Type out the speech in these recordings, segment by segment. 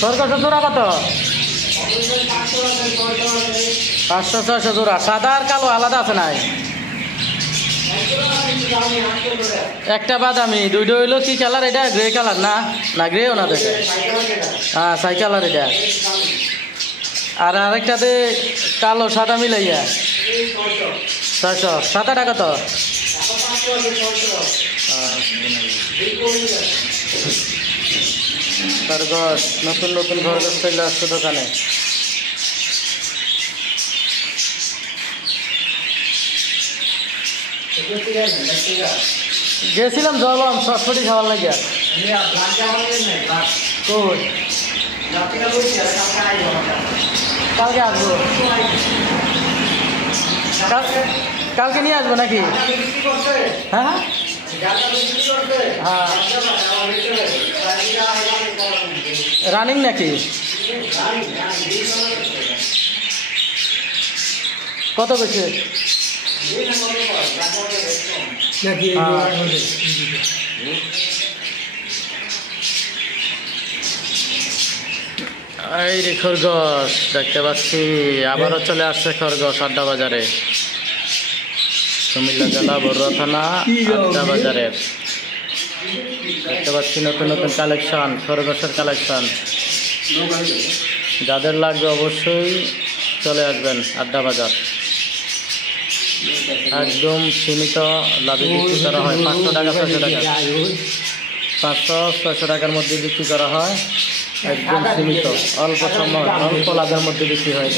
খরগোশের জোড়া কত? 500-600 জোড়া। সাদা আর কালো আলাদা আছে নাই? একটা বাদামি, দুইটা হইলো কি কালার? এটা গ্রে কালার না? না গ্রেও না দেখে, হ্যাঁ ছাই কালার এটা। আর আরেকটাতে কালো সাদা মিলাইয়া 600। সাদাটা কত? খরগোশ, নতুন নতুন খরগোশ চলে আসছে দোকানে। গেছিলাম জলম সটফটি খাওয়ার লাগিয়া। কালকে আসবো, কালকে নিয়ে আসবো নাকি? হ্যাঁ হ্যাঁ, রানিং নাকি? কত বেশি? এই রে খরগোশ দেখতে পাচ্ছি, আবারও চলে আসছে খরগোশ আড্ডা বাজারে। কুমিল্লা জেলা বড়ুয়া থানা আড্ডা বাজারের দেখতে পাচ্ছি নতুন নতুন কালেকশন, খরগোশের কালেকশন। যাদের লাগবে অবশ্যই চলে আসবেন আড্ডা বাজার। একদম সীমিত লাভে বিক্রি করা হয়। 500 টাকা 600 টাকা, 500-600 টাকার মধ্যে বিক্রি করা হয়। একদম সীমিত, অল্প সময় অল্প লাভের মধ্যে বিক্রি হয়।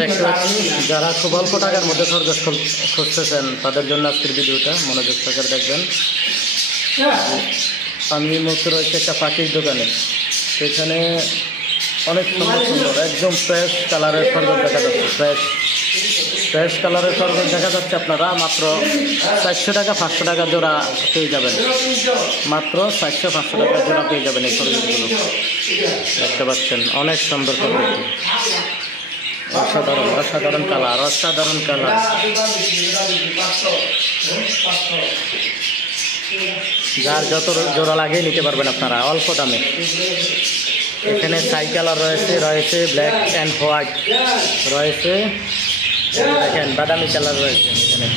দেখতে পাচ্ছি যারা খুব অল্প টাকার মধ্যে খরগোশ খুঁজতেছেন তাদের জন্য আজকের ভিডিওটা মনোযোগ সহকারে দেখবেন। আমি মুক্ত রয়েছে একটা পাখির দোকানে, সেখানে অনেক সুন্দর সুন্দর একদম ফ্রেশ কালারের খরগোশ দেখা যাচ্ছে। ফ্রেশ কালারের খরগোশ দেখা যাচ্ছে। আপনারা মাত্র 400 টাকা 500 টাকা জোড়া পেয়ে যাবেন। মাত্র 400-500 টাকা জোড়া পেয়ে যাবেন এই খরগোশগুলো। দেখতে পাচ্ছেন অনেক সুন্দর খরগোশ, অসাধারণ অসাধারণ কালার, অসাধারণ কালার। যার যত জোড়া লাগে নিতে পারবেন আপনারা অল্প দামে। এখানে ছাই কালার রয়েছে, রয়েছে ব্ল্যাক অ্যান্ড হোয়াইট রয়েছে, দেখেন বাদামি কালার রয়েছে এখানে।